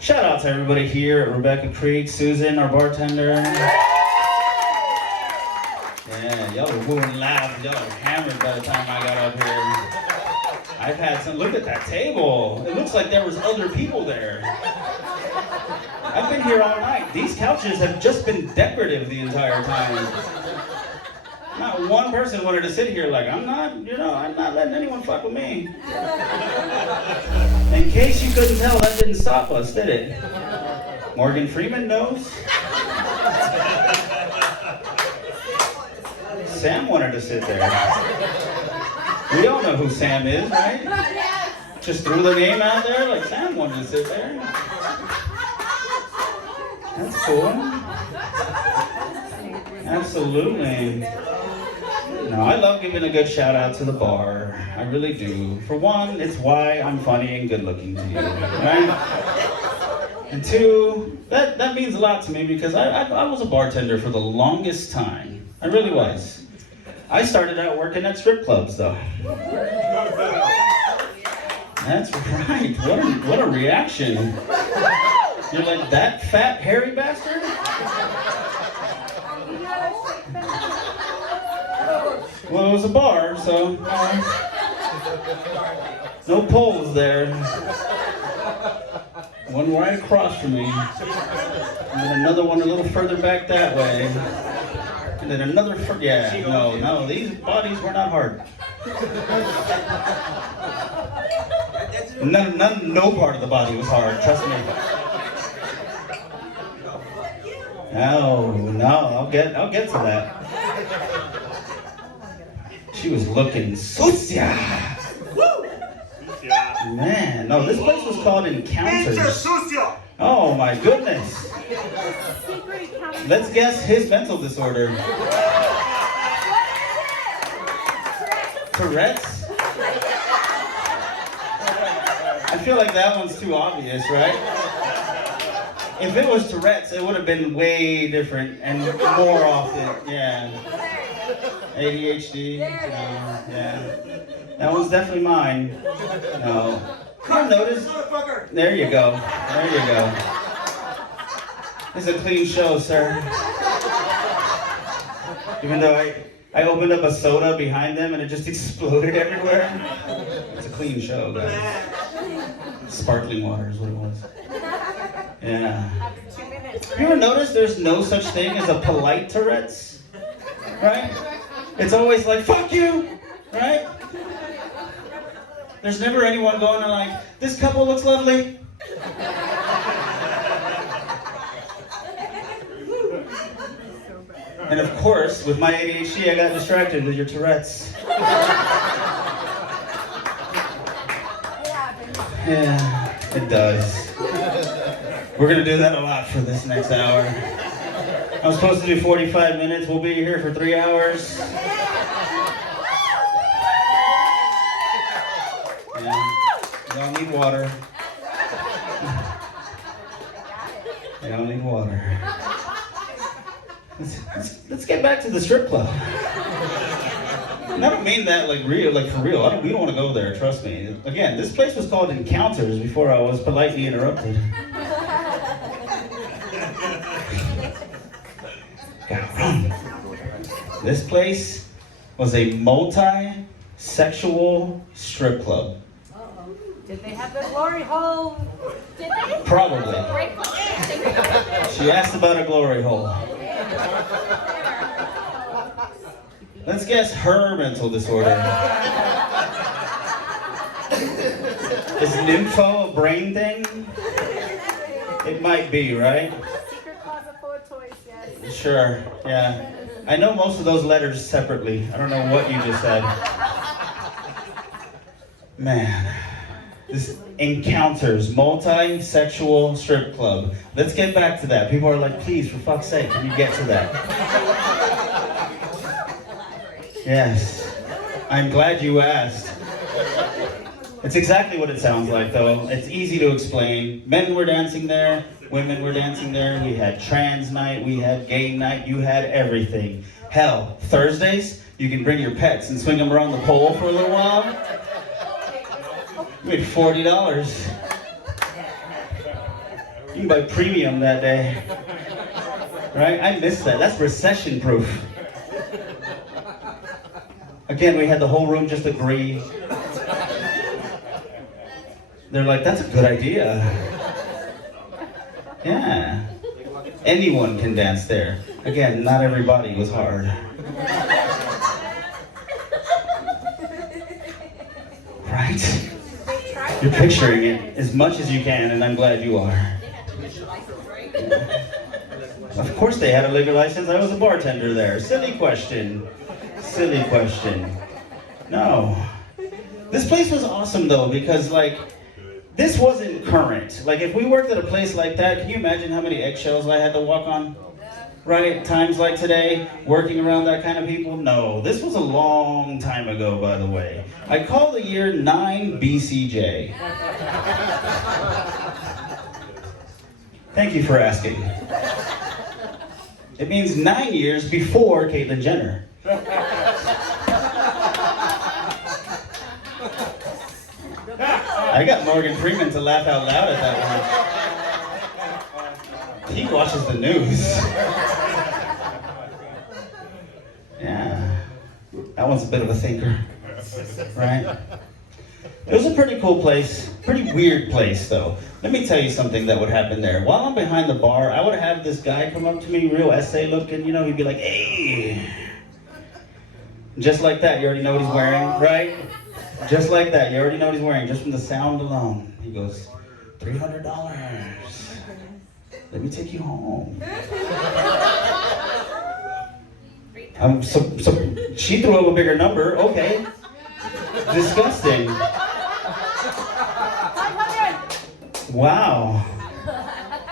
Shout out to everybody here at Rebecca Creek, Susan, our bartender. Yeah, y'all were moving loud, y'all were hammered by the time I got up here. I've had some, look at that table. It looks like there was other people there. I've been here all night. These couches have just been decorative the entire time. Not one person wanted to sit here like, I'm not letting anyone fuck with me. In case you couldn't tell, that didn't stop us, did it? Morgan Freeman knows. Sam wanted to sit there. We all know who Sam is, right? Just threw the name out there like Sam wanted to sit there. That's cool. Absolutely. No, I love giving a good shout out to the bar. I really do. For one, it's why I'm funny and good looking to you, right? And two, that means a lot to me because I was a bartender for the longest time. I really was. I started out working at strip clubs though. That's right. What a reaction. You're like, that fat, hairy bastard? Well, it was a bar, so no poles there. One right across from me, and then another one a little further back that way, and then another no, these bodies were not hard. No part of the body was hard, trust me. No, I'll get to that. She was looking sucia. Man, no, this place was called Encounters. Oh my goodness. Let's guess his mental disorder. Tourette's? I feel like that one's too obvious, right? If it was Tourette's, it would have been way different and more often, yeah. ADHD, yeah. That one's definitely mine. No. Come notice. There you go. There you go. It's a clean show, sir. Even though I opened up a soda behind them and it just exploded everywhere. It's a clean show, guys. Sparkling water is what it was. Yeah. You ever notice there's no such thing as a polite Tourette's? Right? It's always like, fuck you! Right? There's never anyone going to like, this couple looks lovely. And of course, with my ADHD, I got distracted with your Tourette's. Yeah, it does. We're gonna do that a lot for this next hour. I was supposed to do 45 minutes. We'll be here for 3 hours. Yeah. Y'all need water. Y'all need water. Let's get back to the strip club. And I don't mean that like for real. We don't want to go there, trust me. Again, this place was called Encounters before I was politely interrupted. This place was a multi-sexual strip club. Did they have the glory hole? Did they? Probably. She asked about a glory hole. Let's guess her mental disorder. Is nympho a brain thing? It might be, right? Secret closet full of toys, yes. Sure, yeah. I know most of those letters separately. I don't know what you just said. Man, this Encounters, multi-sexual strip club. Let's get back to that. People are like, please, for fuck's sake, can you get to that? Yes, I'm glad you asked. It's exactly what it sounds like, though. It's easy to explain. Men were dancing there, women were dancing there. We had trans night, we had gay night, you had everything. Hell, Thursdays, you can bring your pets and swing them around the pole for a little while. You made $40. You can buy premium that day. Right? I miss that. That's recession proof. Again, we had the whole room just agree. They're like, that's a good idea. Yeah. Anyone can dance there. Again, not everybody was hard. Right? You're picturing it as much as you can, and I'm glad you are. Yeah. Of course they had a liquor license. I was a bartender there. Silly question. Silly question. No. This place was awesome though, because like, this wasn't current. Like if we worked at a place like that, can you imagine how many eggshells I had to walk on? Right? Times like today, working around that kind of people? No. This was a long time ago, by the way. I call the year 9 BCJ. Thank you for asking. It means 9 years before Caitlyn Jenner. I got Morgan Freeman to laugh out loud at that one. He watches the news. Yeah. That one's a bit of a thinker. Right? It was a pretty cool place. Pretty weird place, though. Let me tell you something that would happen there. While I'm behind the bar, I would have this guy come up to me, real essay looking, you know, he'd be like, hey. Just like that, you already know what he's wearing, right? Just like that, you already know what he's wearing, just from the sound alone. He goes, $300. Let me take you home. So she threw up a bigger number, okay. Disgusting. Wow.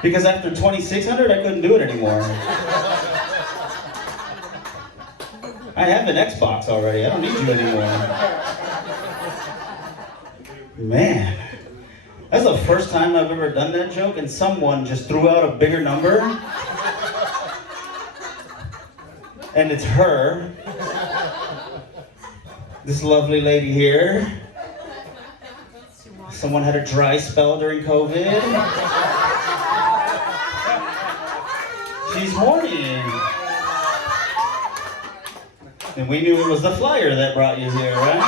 Because after 2,600, I couldn't do it anymore. I have an Xbox already. I don't need you anymore. Man. That's the first time I've ever done that joke and someone just threw out a bigger number. And it's her. This lovely lady here. Someone had a dry spell during COVID. She's horny. And we knew it was the flyer that brought you here, right?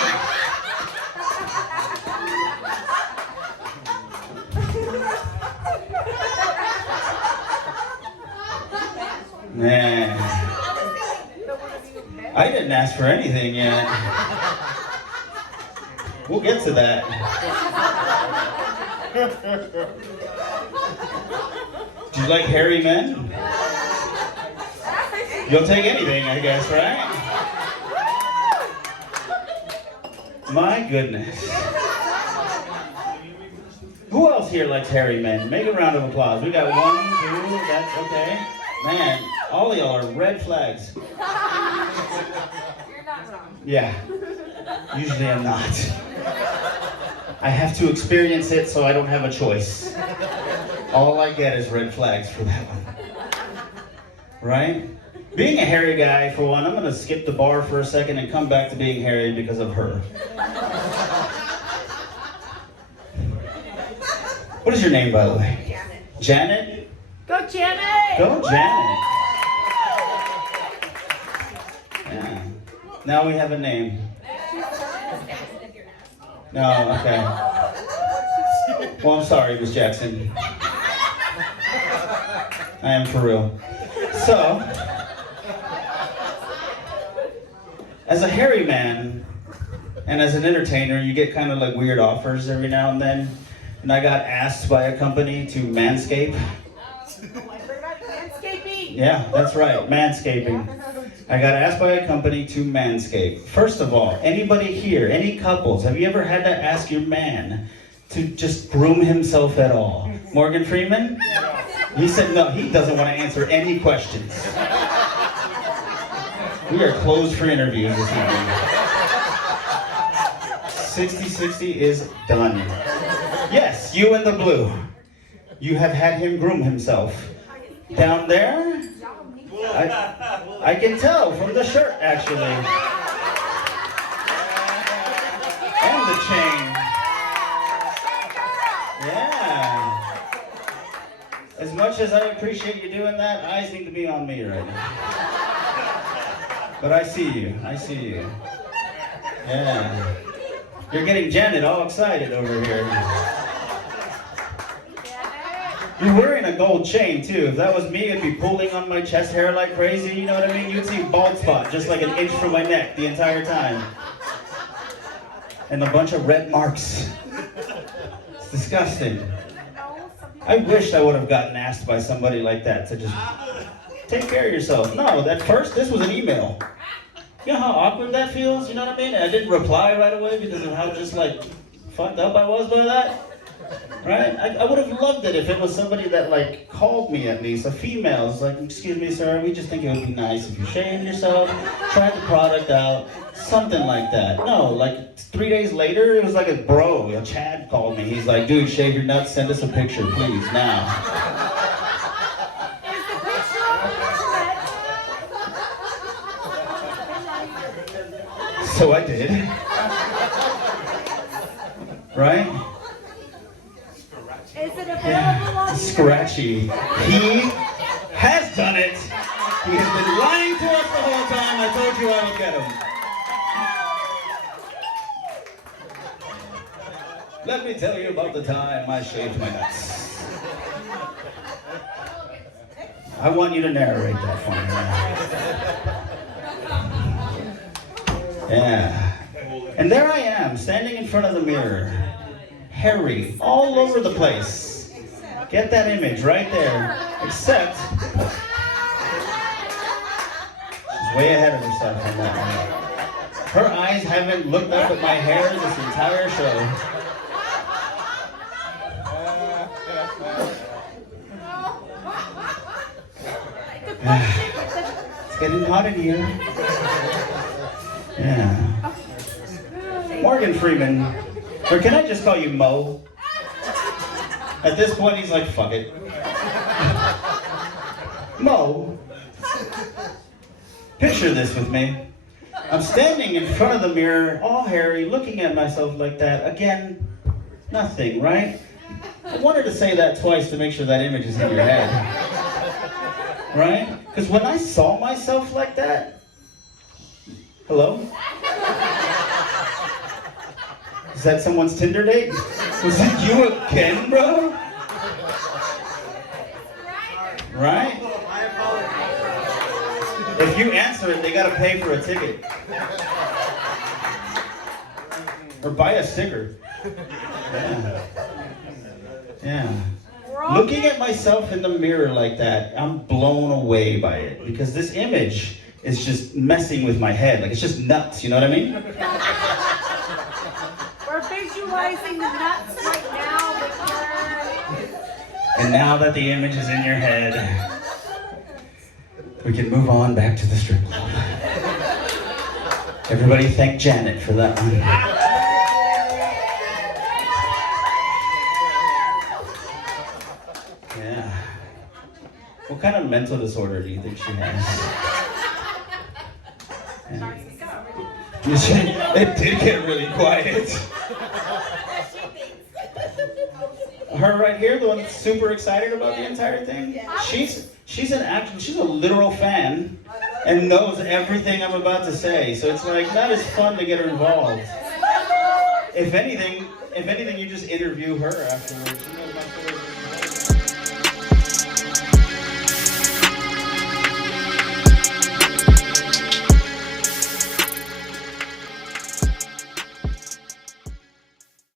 Man. I didn't ask for anything yet. We'll get to that. Do you like hairy men? You'll take anything, I guess, right? My goodness. Who else here likes hairy men? Make a round of applause. We got 1, 2, that's okay. Man, all of y'all are red flags. You're not wrong. Yeah, usually I'm not. I have to experience it so I don't have a choice. All I get is red flags for that one. Right? Being a hairy guy, for one, I'm going to skip the bar for a second and come back to being hairy because of her. What is your name, by the way? Janet. Janet? Go Janet! Go Janet. Yeah. Now we have a name. No, okay. Well, I'm sorry, Miss Jackson. I am for real. So, as a hairy man, and as an entertainer, you get kind of like weird offers every now and then. And I got asked by a company to manscape. Manscaping! Yeah, that's right, manscaping. I got asked by a company to manscape. First of all, anybody here, any couples, have you ever had to ask your man to just groom himself at all? Morgan Freeman? He said no, he doesn't want to answer any questions. We are closed for interviews this evening. 60-60 is done. Yes, you in the blue. You have had him groom himself. Down there? I can tell from the shirt, actually. And the chain. Yeah. much as I appreciate you doing that, eyes need to be on me right now. But I see you. I see you. Yeah. You're getting Janet all excited over here. You're wearing a gold chain too. If that was me, it'd be pulling on my chest hair like crazy, you know what I mean? You'd see a bald spot just like an inch from my neck the entire time. And a bunch of red marks. It's disgusting. I wished I would have gotten asked by somebody like that to just take care of yourself. No, at first this was an email. You know how awkward that feels? You know what I mean? And I didn't reply right away because of how just like fucked up I was by that. Right? I would have loved it if it was somebody that like called me at least, a female. It's like, excuse me, sir, we just think it would be nice if you shaved yourself, tried the product out, something like that. No, like 3 days later, it was like a bro, a Chad called me. He's like, dude, shave your nuts, send us a picture, please, now. So I did. Right? Is it available on Scratchy. He has done it. He has been lying to us the whole time. I told you I would get him. Let me tell you about the time I shaved my nuts. I want you to narrate that for me. Yeah. And there I am, standing in front of the mirror. Hairy, all over the place. Get that image right there. Except, she's way ahead of herself on that one. Her eyes haven't looked up at my hair this entire show. It's getting hot in here. Yeah. Morgan Freeman. Or can I just call you Mo? At this point, he's like, fuck it. Mo, picture this with me. I'm standing in front of the mirror, all hairy, looking at myself like that. Again, nothing, right? I wanted to say that twice to make sure that image is in your head. Right? Because when I saw myself like that, hello? Is that someone's Tinder date? Was it you again, bro? Right? If you answer it, they gotta pay for a ticket. Or buy a sticker. Yeah. Yeah. Looking at myself in the mirror like that, I'm blown away by it. Because this image is just messing with my head. Like, it's just nuts, you know what I mean? We're visualizing the nuts right now, Victor. And now that the image is in your head, we can move on back to the strip club. Everybody thank Janet for that one. Yeah. What kind of mental disorder do you think she has? Yeah. It did get really quiet. Her right here, the one that's super excited about the entire thing. She's a literal fan and knows everything I'm about to say. So it's like not as fun to get her involved. If anything, you just interview her afterwards.